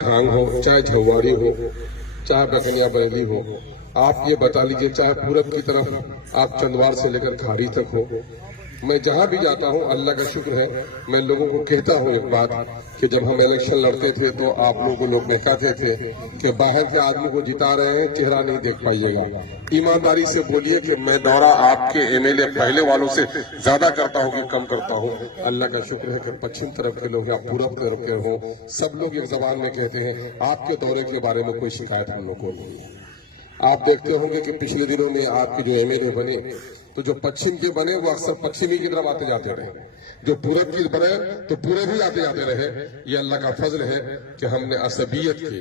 खांग हो, चाहे झवाड़ी हो, चाहे बकनिया बरेली हो, आप ये बता लीजिए, चाहे पूरब की तरफ आप चंदवार से लेकर खाड़ी तक हो, मैं जहां भी जाता हूं अल्लाह का शुक्र है। मैं लोगों को कहता हूं एक बात कि जब हम इलेक्शन लड़ते थे तो आप लोगों को लोग कहते थे कि बाहर के आदमी को जिता रहे हैं, चेहरा नहीं देख पाइएगा। ईमानदारी से बोलिए कि मैं दौरा आपके एमएलए पहले वालों से ज्यादा करता हूं कि कम करता हूं। अल्लाह का शुक्र है कि पश्चिम तरफ के लोग या पूरब तरफ के हो, सब लोग एक जबान में कहते हैं आपके दौरे के बारे में कोई शिकायत हम लोग को नहीं है। आप देखते होंगे कि पिछले दिनों में आपके जो एमएलए बने, तो जो पश्चिम के बने वो अक्सर पश्चिमी की तरफ आते जाते रहे, जो पूरब की बने तो पूरब ही आते जाते रहे। ये अल्लाह का फजल है कि हमने असबियत की,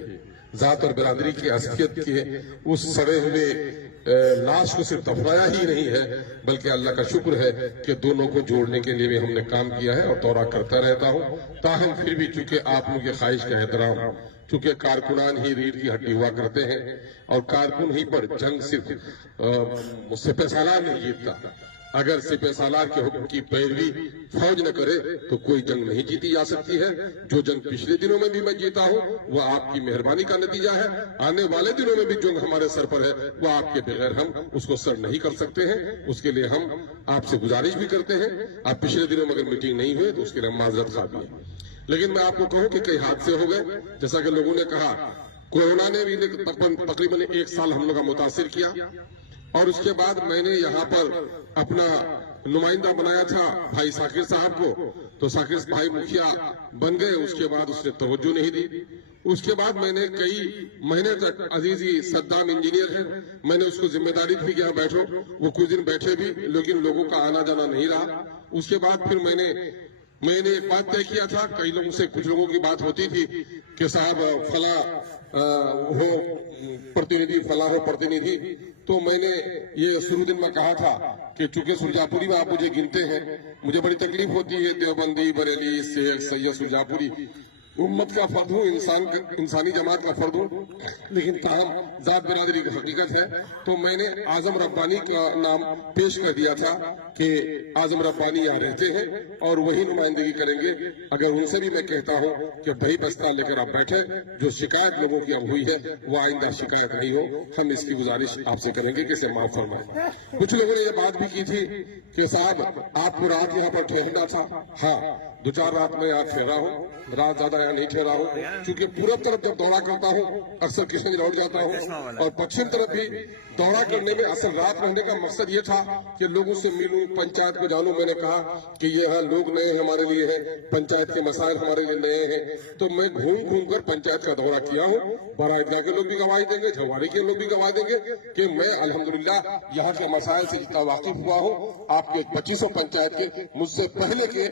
जात और बिरादरी की असबियत की उस सड़े हुए लाश को सिर्फ दफनाया ही नहीं है, बल्कि अल्लाह का शुक्र है कि दोनों को जोड़ने के लिए भी हमने काम किया है और दौरा करता रहता हूँ। ताहम फिर भी चूंकि आप लोगों की ख्वाहिश का एहतराम, चूंकि कारकुनान ही रीढ़ की हड्डी हुआ करते हैं और कारकुन ही पर जंग सिर्फ सिपह सालार नहीं जीतता। अगर सिपह सालार के हुक्म की पैरवी फौज न करे तो कोई जंग नहीं जीती जा सकती है। जो जंग पिछले दिनों में भी मैं जीता हूँ वो आपकी मेहरबानी का नतीजा है। आने वाले दिनों में भी जो हमारे सर पर है वो आपके बगैर हम उसको सर नहीं कर सकते हैं। उसके लिए हम आपसे गुजारिश भी करते हैं। आप पिछले दिनों में अगर मीटिंग नहीं हुई तो उसके लिए माजरत खा भी है। लेकिन मैं आपको कहूं कि कई हादसे हो गए, जैसा कि लोगों ने कहा, कोरोना ने भी तकरीबन 1 साल हम लोग का मुतासिर किया और उसके बाद मैंने यहाँ पर अपना नुमाइंदा बनाया था भाई साकिर साहब को, तो साकिर भाई मुखिया बन गए। उसके बाद उसने तवज्जो नहीं दी। उसके बाद मैंने कई महीने तक अजीजी सद्दाम इंजीनियर है, मैंने उसको जिम्मेदारी दी कि यहाँ बैठो। वो कुछ दिन बैठे भी, लेकिन लोगों का आना जाना नहीं रहा। उसके बाद फिर मैंने एक बात तय किया था, कई लोगों से कुछ लोगों की बात होती थी कि साहब फला हो प्रतिनिधि, फला हो प्रतिनिधि, तो मैंने ये शुरू दिन में कहा था कि चूंकि सुरजापुरी में आप मुझे गिनते हैं, मुझे बड़ी तकलीफ होती है, देवबंदी, बरेली, शेख, सैयद, सुरजापुरी उम्मत का फर्द हूँ, इंसानी जमात का फर्द हूँ, लेकिन ताहम जात बिरादरी की हकीकत है। तो मैंने आजम रब्बानी का नाम पेश कर दिया था कि आजम रब्बानी यहाँ रहते हैं और वही नुमाइंदगी करेंगे। अगर उनसे भी मैं कहता हूँ कि भाई बस्ता लेकर आप बैठे, जो शिकायत लोगों की अब हुई है वो आइंदा शिकायत नहीं हो, हम इसकी गुजारिश आपसे करेंगे कि इसे माफ फरमाएं। कुछ लोगों ने ये बात भी की थी कि साहब आपको रात यहाँ पर ठहरना था। हाँ, 2-4 रात में यहाँ ठहरा हूँ, रात ज्यादा यहाँ नहीं ठहरा हूँ, क्योंकि पूरब तरफ जब दौरा करता हूँ अक्सर किशन लौट जाता हूँ और पश्चिम तरफ भी दौरा करने में असल रात रहने का मकसद ये था कि लोगों से मिलूं, पंचायत को जानूं। मैंने कहा कि ये है लोग नए हमारे लिए है, पंचायत के मसाइल हमारे लिए नए हैं, तो मैं घूम घूम कर पंचायत का दौरा किया हूँ। बड़ा ईदगाह के लोग भी गवाही देंगे, झवाड़ी के लोग भी गवाही देंगे कि मैं अल्हम्दुलिल्लाह यहाँ के मसाइल से जितना वाकिफ हुआ हूँ। आपके 2500 पंचायत के मुझसे पहले के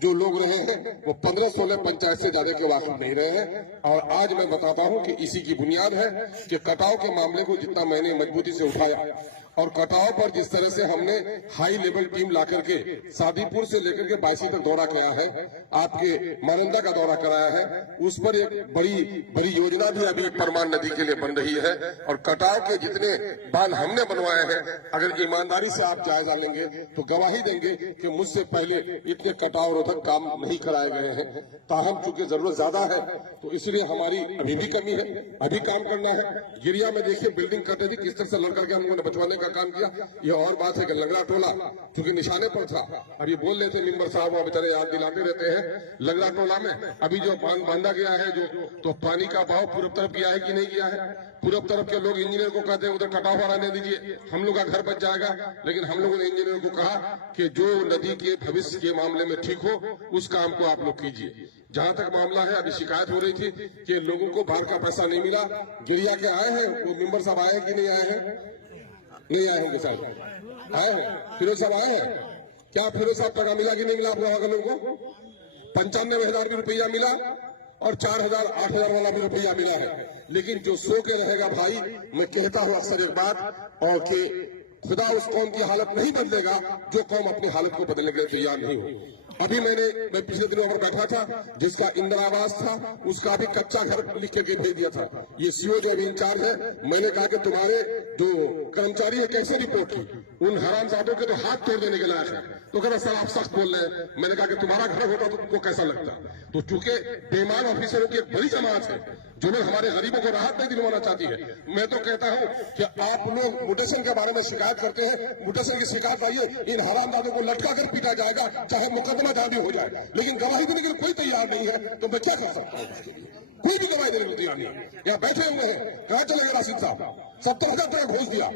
जो लोग रहे हैं वो 15-16 पंचायत से ज्यादा के वाकिफ नहीं रहे हैं। और आज मैं बताता हूँ कि इसी की बुनियाद है कि कटाव के मामले को जितना मैंने मजबूती से उठाया और कटाव पर जिस तरह से हमने हाई लेवल टीम ला करके सादीपुर से लेकर के बायसी तक दौरा किया है, आपके मारंदा का दौरा कराया है, उस पर एक बड़ी योजना भी अभी परमान नदी के लिए बन रही है। और कटाव के जितने बांध हमने बनवाए हैं, अगर ईमानदारी से आप जायजा लेंगे तो गवाही देंगे कि मुझसे पहले इतने कटाव रोधक काम नहीं कराए गए हैं। ताहम चूंकि जरूरत ज्यादा है तो इसलिए हमारी अभी भी कमी है, अभी काम करना है। गिरिया में देखिए बिल्डिंग कट रही थी, किस तरह से लड़ करके हम लोगों ने बचवाने काम किया। ये और बात है कि लंगड़ा टोला क्योंकि निशाने पर था, अभी बोल रहे थे मिंबर साहब, वो बेचारे याद दिलाते रहते हैं। लंगड़ा टोला में अभी जो बांधा गया है जो, तो पानी का बहाव पूरब तरफ गया है कि नहीं गया है? पूरब तरफ के लोग इंजीनियर को कहते हैं उधर कटाव रहने दीजिए, हम लोग का घर बच जाएगा। लेकिन हम लोगों ने इंजीनियर को कहा कि जो नदी के भविष्य के मामले में ठीक हो उस काम को आप लोग कीजिए। जहां तक मामला है, अभी शिकायत हो रही थी कि लोगों को बाहर का पैसा नहीं मिला। गिरिया के आए हैं वो मिंबर साहब आए कि नहीं आए हैं? नहीं आए होंगे साहब, आए हैं। फिरोज साहब आए हैं क्या? फिरोज साहब टका मिला कि नहीं मिला आप लोगों को? 95,000 रुपया मिला और 4,000 8,000 वाला भी रुपया मिला है। लेकिन जो सो के रहेगा भाई, मैं कहता हूं अक्सर एक बात, और कि खुदा उस कौम की हालत नहीं बदलेगा जो कौम अपनी हालत को बदलने के लिए तैयार नहीं हो। अभी मैं पिछले दिनों पर बैठा था, जिसका इंदिरा आवास था उसका अभी कच्चा घर लिख के भेज दिया था। ये सीओ जो अभी इंचार्ज है, मैंने कहा कि तुम्हारे जो कर्मचारी है कैसे रिपोर्ट की, उन हरामजादों के तो हाथ तोड़ देने के लायक है। तो कहता सर आप सख्त बोल रहे हैं। मैंने कहा कि तुम्हारा घर होता तो तुमको कैसा लगता। तो चूंकि बेईमान ऑफिसरों की एक बड़ी जमात है जो लोग हमारे गरीबों को राहत नहीं दिलवाना चाहती है, मैं तो कहता हूं कि आप लोग म्यूटेशन के बारे में शिकायत करते हैं, म्यूटेशन की शिकायत आइए, इन हरामजादों को लटका कर पीटा जाएगा, चाहे मुकदमा जहां भी हो जाए। लेकिन गवाही देने के लिए कोई तैयार नहीं है, तो मैं क्या कर सकता हूँ? कोई भी गवाही देने को तैयार नहीं है। यहाँ बैठे हुए हैं, कहाँ चले गए राशिद साहब? 70,000 टका घोष दिया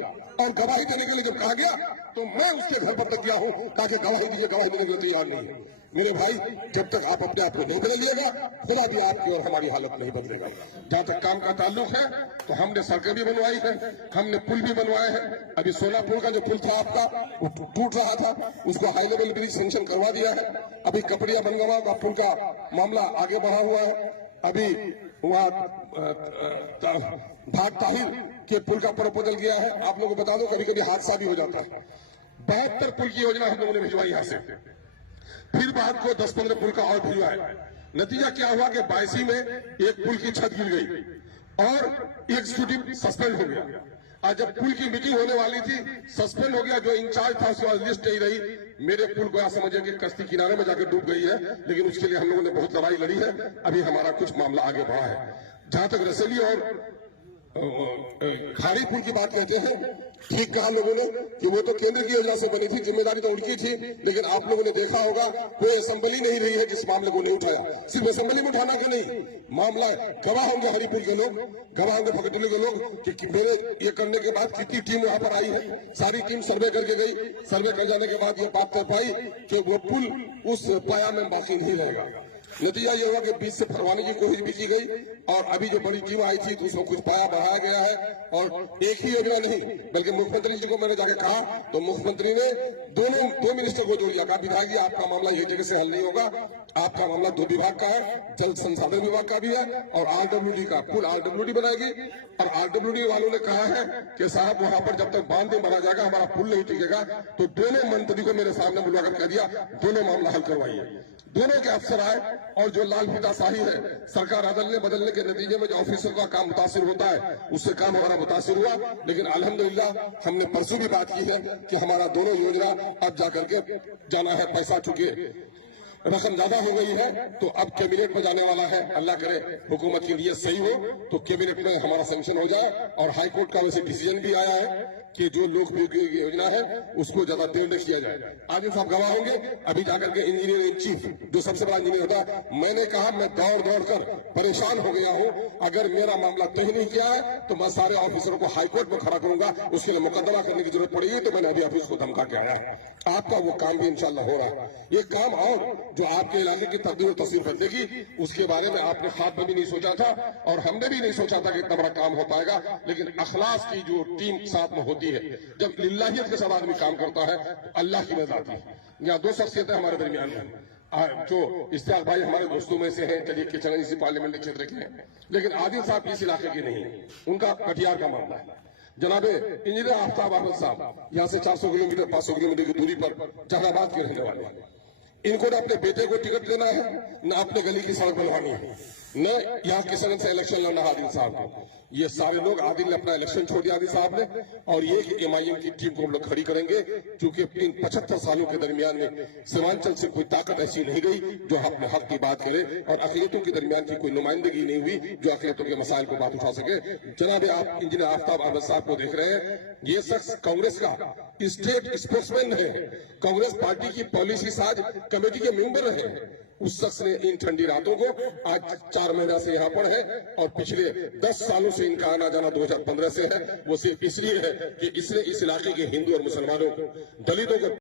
और गवाही देने के लिए जब कहा गया तो मैं उसके घर पर तक गया हूँ ताकि गवाही दीजिए, गवाही देने के लिए तैयार नहीं है। मेरे भाई, जब तक आप अपने आप को नहीं बदल लिएगा, खुदा भी आपकी और हमारी हालत नहीं बदलेगा। जहां तक काम का ताल्लुक है तो हमने सड़कें भी बनवाई है, हमने पुल भी बनवाए हैं। अभी सोनापुर का जो पुल था आपका, वो टूट रहा था, उसको हाई लेवल ब्रिज सेंक्शन करवा दिया है। अभी कपड़िया बनगवा का पुल का मामला आगे बढ़ा हुआ है। अभी वहाँ भाट ताहिर के पुल का प्रपोजल गया है। आप लोगों को बता दो, कभी कभी हादसा भी हो जाता है। 72 पुल की योजना हम लोगों ने भिजवाई यहाँ से, फिर बाद को 10-15 पुल का और भिजवाया। नतीजा क्या हुआ कि 22 में एक पुल की छत गिर गई और एग्जीक्यूटिव सस्पेंड हो गया। आज जब पुल की मीटिंग होने वाली थी, सस्पेंड हो गया। जो इंचार्ज था उसके बाद लिस्ट नहीं रही। मेरे पुल को यहाँ समझिए कि कश्ती किनारे में जाकर डूब गई है, लेकिन उसके लिए हम लोगों ने बहुत लड़ाई लड़ी है। अभी हमारा कुछ मामला आगे बढ़ा है। जहां तक रसेली और खाड़ी पुल की बात कहते हैं, ठीक कहा लोगों ने कि वो तो केंद्र की योजना से बनी थी, जिम्मेदारी तो उनकी थी। लेकिन आप लोगों ने देखा होगा कोई असेंबली नहीं रही है जिस मामले को नहीं उठाया। सिर्फ असेंबली में उठाना का नहीं, मामला गवाह होंगे हरिपुर के लोग, गवाह होंगे फकटली के लोग कि मेरे ये करने के बाद कितनी टीम यहाँ पर आई है। सारी टीम सर्वे करके गई। सर्वे कर जाने के बाद ये बात तय पाई कि वो पुल उस पाया में बाकी नहीं रहेगा। नतीजा ये हुआ कि बीच से फरवाने की कोशिश भी की गई और अभी जो बड़ी टीम आई थी तो उसमें कुछ पाया बढ़ाया गया है। और एक ही योजना नहीं, बल्कि मुख्यमंत्री जी को मैंने जाकर कहा तो मुख्यमंत्री ने दो मिनिस्टर को जोड़ लिया। कहा विधायक जी आपका मामला ये जगह से हल नहीं होगा, आपका मामला 2 विभाग का है, जल संसाधन विभाग का भी है और RWD का। पुल RWD बनाएगी और RWD वालों ने कहा है कि साहब वहां पर जब तक बांध नहीं बना जाएगा हमारा पुल नहीं टिकेगा। तो दोनों मंत्री को मेरे सामने बुलाकर कह दिया दोनों मामला हल करवाइए। दोनों के अफसर आए और जो लाल फीताशाही है सरकार बदलने के नतीजे में जो ऑफिसर का काम मुतासिर होता है उससे काम हमारा मुतासिर हुआ। लेकिन अल्हम्दुलिल्लाह हमने परसों भी बात की है कि हमारा दोनों योजना अब जाकर के जाना है। पैसा चुके रकम ज्यादा हो गई है तो अब कैबिनेट में जाने वाला है। अल्लाह करे हुकूमत की नीयत सही हो तो कैबिनेट में हमारा सैंक्शन हो जाए। और हाई कोर्ट का वैसे डिसीजन भी आया है कि जो लोक योजना है उसको ज्यादा देर न किया जाए। आगे साहब गवाह होंगे। अभी जाकर के इंजीनियर इन चीफ जो सबसे बड़ा इंजीनियर होता है, मैंने कहा मैं दौड़ कर परेशान हो गया हूँ। अगर मेरा मामला तय नहीं किया है तो मैं सारे ऑफिसरों को हाई कोर्ट में खड़ा करूंगा। उसके लिए मुकदमा करने की जरूरत पड़ेगी तो मैंने अभी ऑफिस को धमका के आया। आपका वो काम भी इंशाल्लाह हो रहा है। ये काम और जो आपके इलाके की तब्दील और तस्वीर बदलेगी उसके बारे में आपने ख्वाब में भी नहीं सोचा था और हमने भी नहीं सोचा था कि इतना बड़ा काम हो पाएगा। लेकिन अखलास की जो टीम साथ में होती है, जब लिल्लाहियत के साथ आदमी काम करता है तो अल्लाह की मदद आती है। यहाँ 2 शख्सियतें हमारे दरमियान में जो इश्तियाक भाई हमारे दोस्तों में से हैं, चलिए किचन इसी पार्लियामेंट क्षेत्र के हैं, लेकिन आदिल साहब इस इलाके के नहीं है। उनका कटिहार का मामला है। जनाबे इंजीनियर आफ्ताब अहमद साहब यहाँ से 400 किलोमीटर 500 किलोमीटर की दूरी पर जहानाबाद के रहने वाले हैं। इनको न अपने बेटे को टिकट लेना है, न अपने गली की सड़क बनवानी है, न यहाँ किसान से इलेक्शन लड़ना आदिल साहब को। ये सारे लोग, आदिल ने अपना इलेक्शन छोड़ दिया आदिल साहब ने, और ये MIM की टीम को हम लोग खड़ी करेंगे क्योंकि इन 75 सालों के दरमियान में सीमांचल से कोई ताकत ऐसी नहीं गई जो अपने हक की बात करे और अकलियतों के दरमियान की कोई नुमाइंदगी नहीं हुई जो अकलियतों के मसाइल को बात उठा सके। जनाब आप इंजीनियर आफ्ताब अहमद साहब को देख रहे हैं, ये शख्स कांग्रेस का स्टेट स्पोक्समैन है, कांग्रेस पार्टी की पॉलिसी साज कमेटी के मेंबर रहे हैं। उस शख्स ने इन ठंडी रातों को आज 4 महीना से यहाँ पर है और पिछले 10 सालों से इनका आना जाना 2015 से है। वो सिर्फ इसलिए है कि इसने इस इलाके के हिंदू और मुसलमानों को, दलितों को